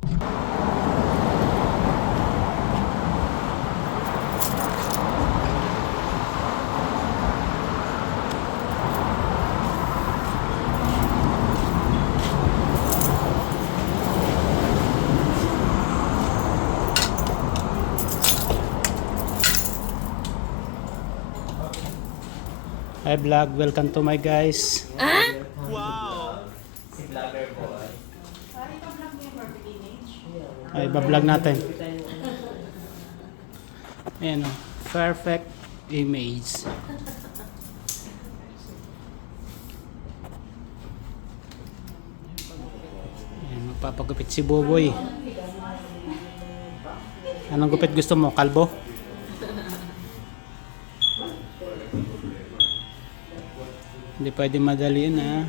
Hi vlog, welcome to my guys. Ay, bablog natin. Ayan o, perfect image. Ayan, magpapagupit si Boboy. Anong gupit gusto mo? Kalbo? Hindi pwede madali yun ha.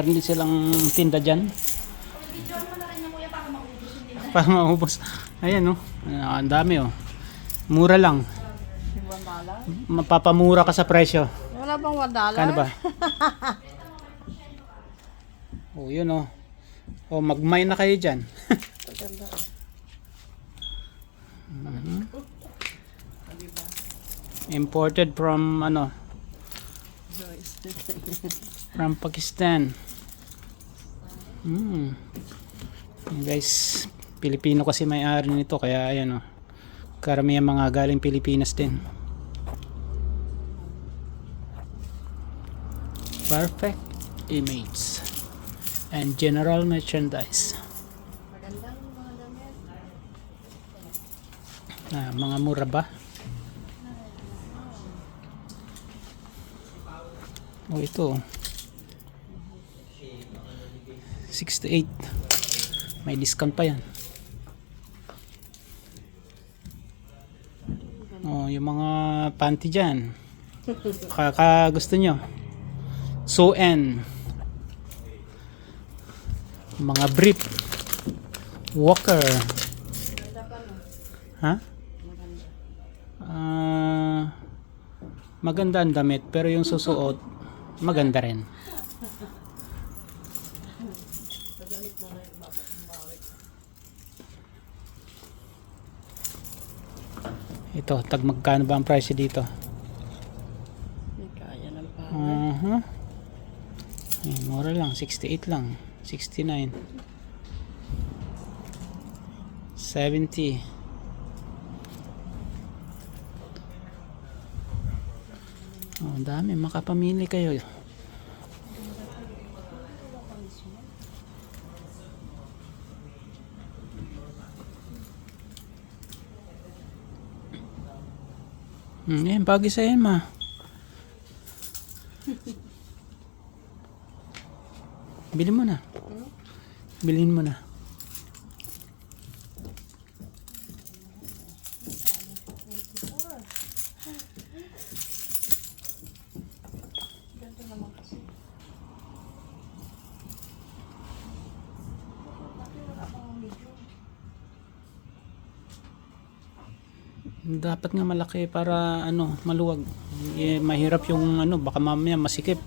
meron din silang tinda dyan. Para maubos. Ayan oh. Ah, ang dami oh. Mura lang. Mapapamura ka sa presyo. Wala bang wadala? Kano ba? oh, yun oh. Oh, mag-mine na kayo dyan. Mhm. Imported from ano? From Pakistan. Mm. Yan, guys, Pilipino kasi may-ari nito kaya ayan oh. Karamihan mga galing Pilipinas din. Perfect image and general merchandise. Ah, mga mura ba? Oh, ito. 68. May discount pa yan. Oh, yung mga panty dyan. Kaka gusto nyo. So N. Mga brief. Walker. Ha? Ah, maganda ang damit pero yung susuot maganda rin. Ito, tag magkano ba ang price dito? Kaya ng pa. Uh-huh. Ayan, mura lang, 68 lang. 69. 70. Oh, dami, makapamili kayo. Hmm, yan, bagay sa yan, ma. Bilhin mo na. Bilhin mo na. Dapat nga malaki para ano, maluwag. Eh, mahirap yung ano, baka mamaya masikip.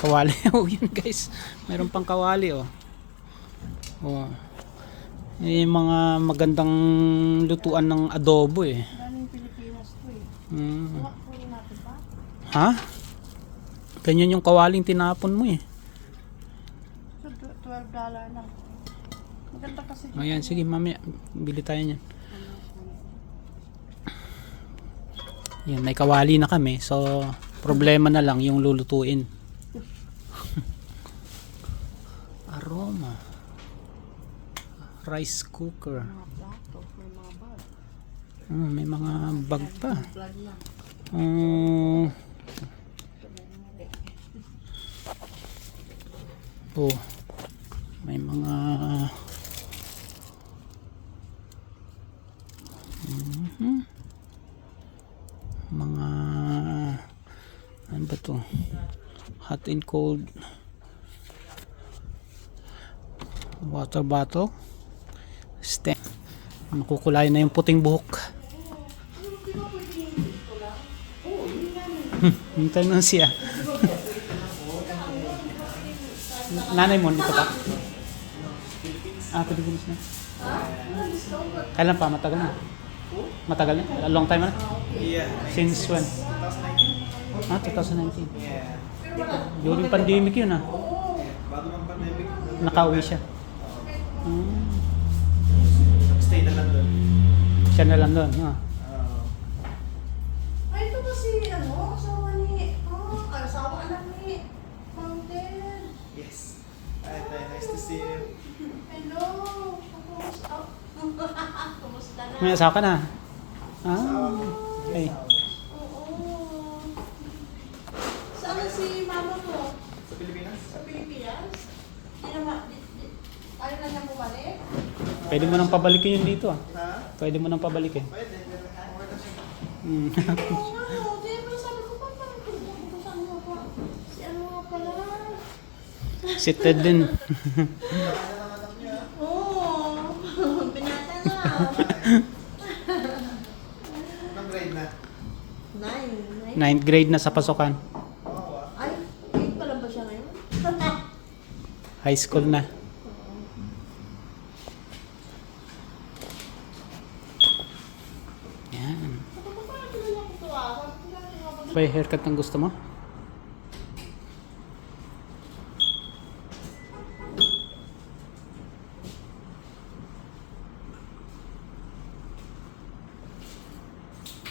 Kawali. oh, yun guys. Meron pang kawali oh. Oh. Eh, mga magandang lutuan ng adobo eh. Mm. Ha? Ganyan yung kawaling tinapon mo eh. So, tw- 12 dollar lang. Maganda kasi. Ayan, sige mamaya. Bili tayo niyan. Yan, may kawali na kami. So, problema na lang yung lulutuin. Aroma. Rice cooker. Plato, may mga bag. Pa. Lang. Oh. May mga Mhm. Mga ano ba to hot and cold water bottle stem makukulay na yung puting buhok Hintay mo siya. Nanay mo, dito pa? Ah, Pilipinas na. Kailan pa? Matagal na. Matagal na? Long time na? Yeah. Since when? 2019. Ah, 2019. Yeah. During pandemic yun ah. Bago ng pandemic, Nakauwi siya. Hmm. stay na lang doon. Siya na lang doon. Ah. Uh, Ay, ito kasi, ano, asawa ni, oh, asawa anak ni Mountain. yes. Hi, Tay. Nice to see you. Hello. Kumusta? Kumusta na? May asawa ka na? Ah. Oo. Saan si mama mo? Sa Pilipinas? Sa Pilipinas? Ayaw na niya bumalik? Pwede mo nang pabalikin yun dito ah. Ha? Pwede mo nang pabalikin. Pwede. pero. Hmm. Oo nga, no. Di ba sabi ko pa, parang kumukusan mo pa. Si ano nga pala? si Ted din. Oo. Binata na. Anong grade na? Nine. Nine? Ninth grade na sa pasukan. Oo ah. Ay, eight pa lang ba siya ngayon? High school na. Yan. Yung haircut ang gusto mo?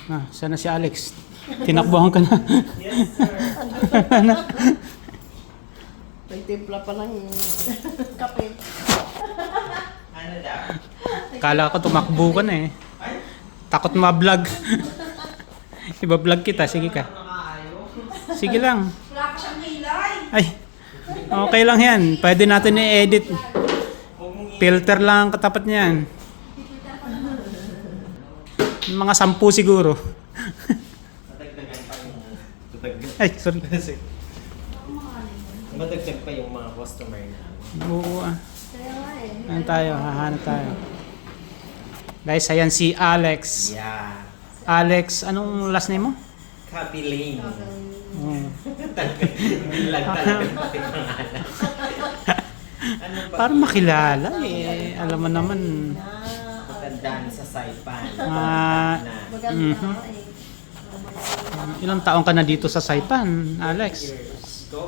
Ah, sana si Alex. Tinakbuhan ka na. Yes, sir. May timpla pa lang yung kape. ano daw? Kala ko tumakbo ka na eh. Takot ma-vlog. Iba-vlog kita, sige ka. Sige lang. Wala pa siyang kilay. Ay, okay lang yan. Pwede natin i-edit. Filter lang ang katapat niyan. Mga sampu siguro. Madagdagan pa yung madagdag, Ay, sorry. madagdag pa yung mga customer na. Oo, ah. Kaya nga eh. Ano tayo? Hahanap tayo. Guys, ayan si Alex. Yeah. Alex, anong last name mo? Oh. Talaga pati pangalan. ano ba? Para makilala eh. Alam mo naman. Matandaan sa Saipan. Ah, Maganda nga eh. Ilang taong ka na dito sa Saipan, Alex?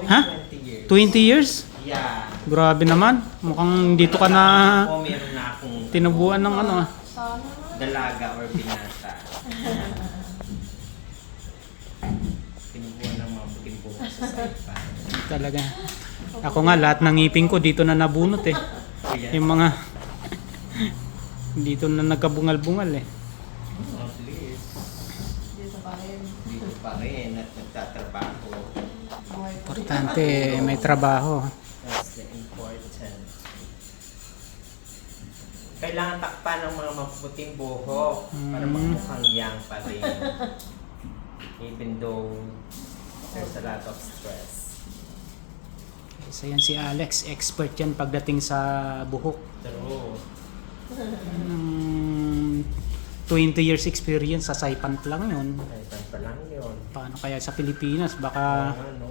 Ha? 20 years. 20 years? Yeah. Grabe naman. Mukhang dito ka na Ako meron na akong tinubuan ng ano. Nga. dalaga or binata. Tinubuan ng mga puting buhok sa. Talaga. Ako nga, lahat ng ngipin ko dito na nabunot eh. Yung mga... dito na nagkabungal-bungal eh. at least, Dito pa rin. dito pa rin at nagtatrabaho. Buhay pa rin. Importante, may trabaho. That's the important. Kailangan takpan ng mga maputing buhok para Mm. magmukhang young pa rin. Even though there's a lot of stress. Isa yan si Alex, expert yan pagdating sa buhok. True. Mm, 20 years experience sa Saipan lang yun. Kailan pa lang yun. Paano kaya sa Pilipinas? Baka ano.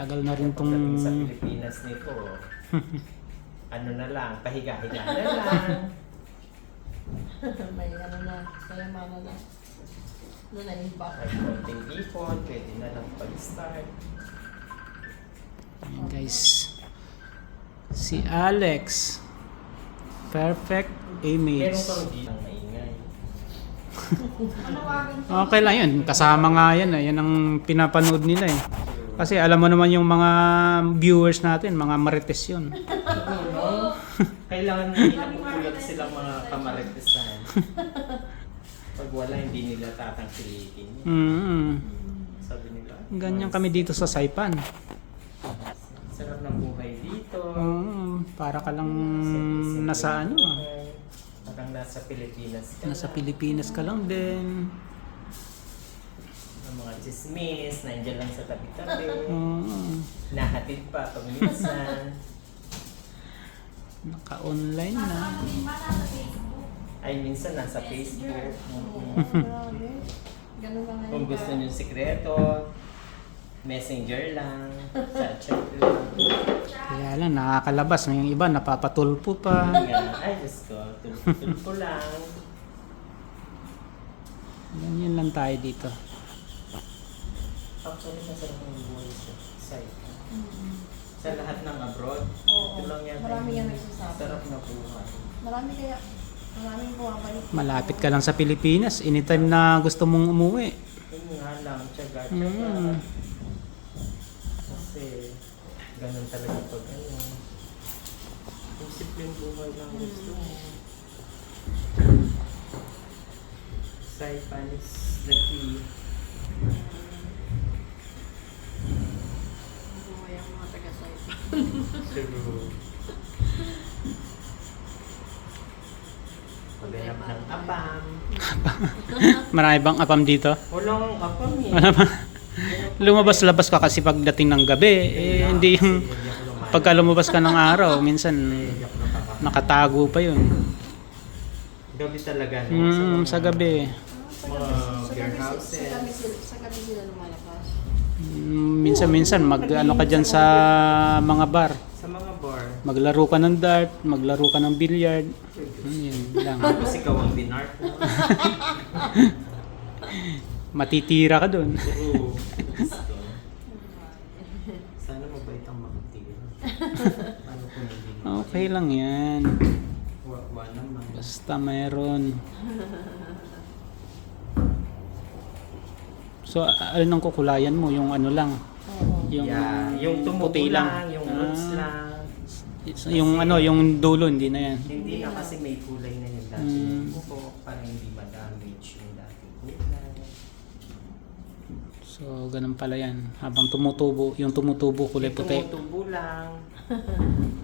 Matagal na rin tong... Pagdating sa Pilipinas nito, ano na lang, pahiga-higa na lang. May ano na. Kayamana na. Ano na yung back. Kahit konting ipon, pwede na lang pag-start. Ayan guys. Si Alex. Perfect image. Meron kang di ang maingay. Okay lang yun. Kasama nga yan. eh. Yan ang pinapanood nila eh. Kasi alam mo naman yung mga viewers natin, mga marites yun. Kailangan nila pupulot silang mga kamaritisan. Pag wala, hindi nila tatangkilikin. Mm, Sabi nila. ganyan kami dito sa Saipan. Sarap ng buhay dito. Mm, para ka lang nasa ano, ah, Parang nasa Pilipinas ka. nasa na. Pilipinas ka lang din. Ang mga chismis, nandiyan lang sa tabi-tabi. Mm, Nahatid pa pag minsan. naka-online na. Ay, minsan nasa Facebook. Oo, grabe. Ganun lang Kung gusto nyo sikreto, messenger lang, chat chat lang. Kaya lang, nakakalabas. Yung iba, napapatulpo pa. Ganun. Ay, Diyos ko, tulpo lang. Ganyan lang tayo dito. Actually, masarap ng buhay sa site. Mm-mm. Sa lahat ng abroad, Oo. ito lang yata Marami yung yan nagsasabi. Sarap na buhay. Marami kaya, maraming bumabalik. Malapit ka lang sa Pilipinas. Anytime na gusto mong umuwi. Yun nga lang, tsaga, tsaga. Mm. Kasi, ganun talaga pag ano. Yung simpleng buhay lang gusto mo. Saipan is the key. True. Maghanap ng apam. Marami bang apam dito? Walang apam eh. Wala ba? Lumabas-labas ka kasi pagdating ng gabi. Eh, hindi yung pagka lumabas ka ng araw, minsan nakatago pa yun. Gabi talaga, no? Mm, mga- sa gabi. Sa gabi, sa gabi, sa gabi sila, lumalabas. Mm, Minsan-minsan mag ano ka dyan sa mga bar. Bar. Maglaro ka ng dart, maglaro ka ng billiard. Yun lang. Tapos ikaw ang binart mo. Matitira ka dun. True. Gusto. Sana mabait ang makatira. Ano kung hindi mabait? Okay lang yan. Wa naman. Basta mayroon. So, a- alin ang kukulayan mo? Yung ano lang? Oo. Yung, yeah, yung tumubo puti lang, yung roots Ah. lang. It's- Yung ano, yung dulo, hindi na yan. Hindi na kasi may kulay na yung dati Mm. buko para hindi ma-damage yung kulay. So, ganun pala yan. Habang tumutubo, yung tumutubo kulay Yung puti. Tumutubo lang.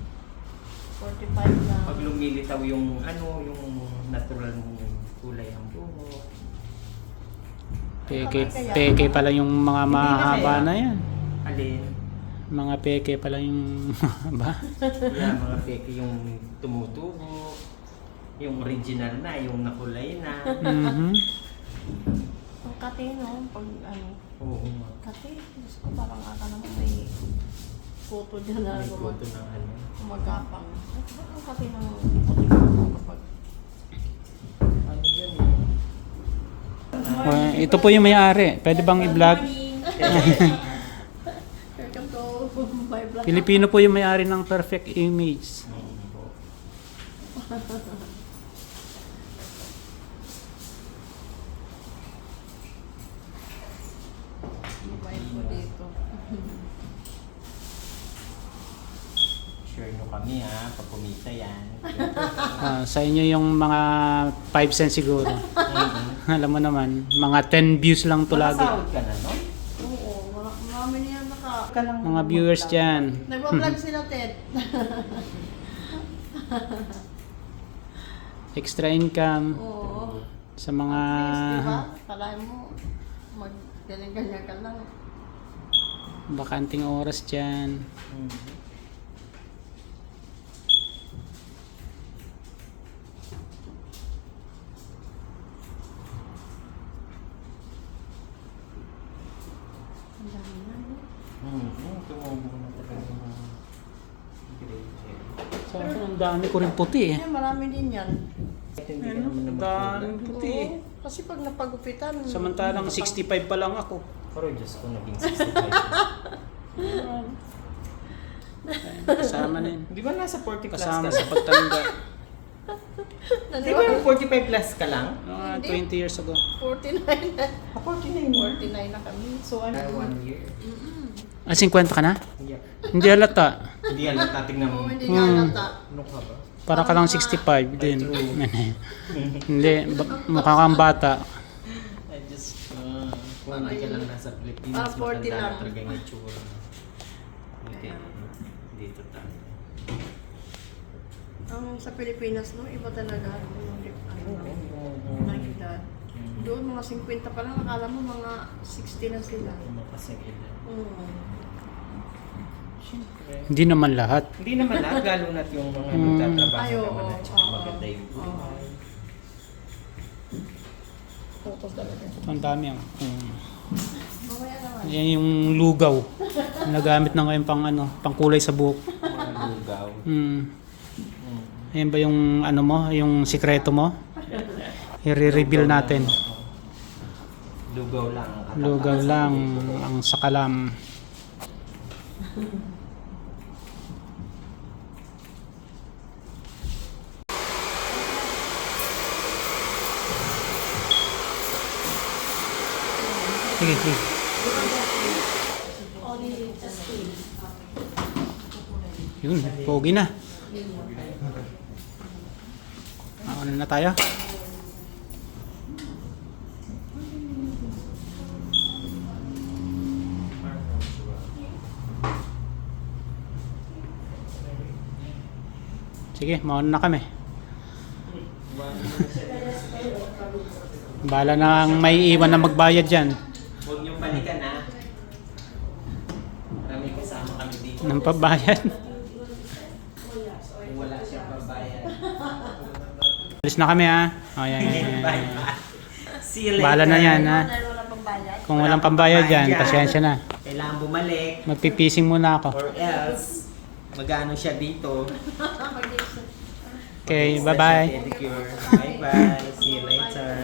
45 na. Pag lumilitaw yung ano, yung natural mong kulay ng buhok. Peke, peke pala yung mga mahaba na yan. Alin? Mga peke pala yung mahaba. Yeah, mga fake yung tumutubo. Yung original na, yung nakulay na. Mhm. Ang kate, no? Pag ano, Oo kate, Diyos ko, parang aka naman may photo dyan na May gumag- photo ng ano. gumagapang. Ang kate ng kapag Ano yun eh? Uh, ito po yung may-ari. Pwede bang i-vlog? Welcome to my vlog. Pilipino po yung may-ari ng Perfect Image. Share nyo kami ha, pag kumita yan. Ah, sa inyo yung mga 5 cents siguro. Alam mo naman, mga 10 views lang to lagi. Makasahod ka na, no? Oo, mara- marami niya naka... Ka lang Mga viewers dyan. Nagbablog sila, Ted. Extra income Oo. sa mga... Please, diba? Kalahin mo, mag-ganyan-ganyan ka lang. bakanting oras dyan. Mhm. Ang dami na, no? Mhm. Tumubo na talaga yung mga grade hair. Sa akin, ang dami ko rin puti eh. Yan, marami din yan. Ano, daming puti eh. Oo, Kasi pag napagupitan... Samantalang 65 pa lang ako. Pero Diyos ko, naging 65. Kasama na yun. Di ba nasa 40 plus Kasama ka sa lang? pagtanda. Di ba 45 plus ka lang? Mga Hindi. 20 years ago. 49 na. Ah, 49 more. 49 na kami. So, ano? Ah, one year. Mm-mm. Ah, 50 ka na? Yeah. Hindi halata. Hindi yan, tatignan mo. Oo, hindi Hmm. nga halata. Ano ka ba? Para ka lang 65 din. Hindi, ba- mukha kang bata. I just, uh, kung hindi ka lang nasa Pilipinas, Ah, 40 matanda lang. na talaga yung itsura. Hindi, dito tayo. Ang sa Pilipinas, no, iba talaga. Yung, ano, ng edad. Doon, mga 50 pa lang, akala mo mga 60 na sila. Makasing edad. Oo. Siyempre. Hindi naman lahat. Hindi naman lahat, lalo na't yung mga Hmm. nagtatrabaho Ay, oo, naman at saka oo. maganda yung buhay. Focus talaga. Ang dami ang. Um, Mamaya naman. yan yung lugaw. Nagamit na ngayon pang ano, pang kulay sa buhok. Mga lugaw. Hmm. Hmm. Yan ba yung ano mo, yung sikreto mo? I-reveal natin. Lugaw lang. ang katapatan Lugaw lang ang sakalam. Sige, sige. Yun, pogi na. Ano na tayo? Sige, mauna na kami. Bala na ang may iwan na magbayad dyan. Huwag niyong balikan ha. Marami kasama kami dito. Ng pabayad. Wala siyang pabayad. Alis na kami ha. O, yan, yan, yan, Bye yan. bye. Later. Bahala na yan ha. Kung walang pambayad dyan, pasensya na. Kailangan bumalik. Magpipising muna ako. Or else, mag-ano siya dito. Okay, bye-bye. pedicure. Bye-bye. See you later.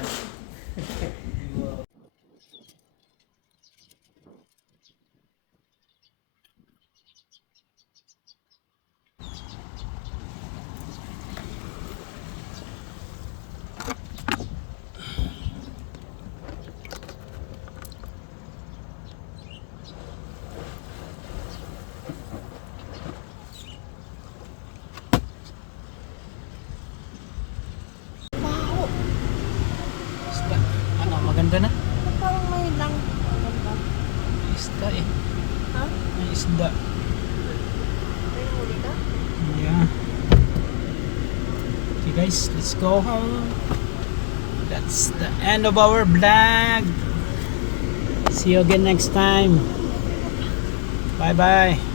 Isda. Ano, maganda na? Parang may lang. Isda eh. Ha? May isda. May Yeah. Okay guys, let's go home. That's the end of our vlog. See you again next time. Bye bye.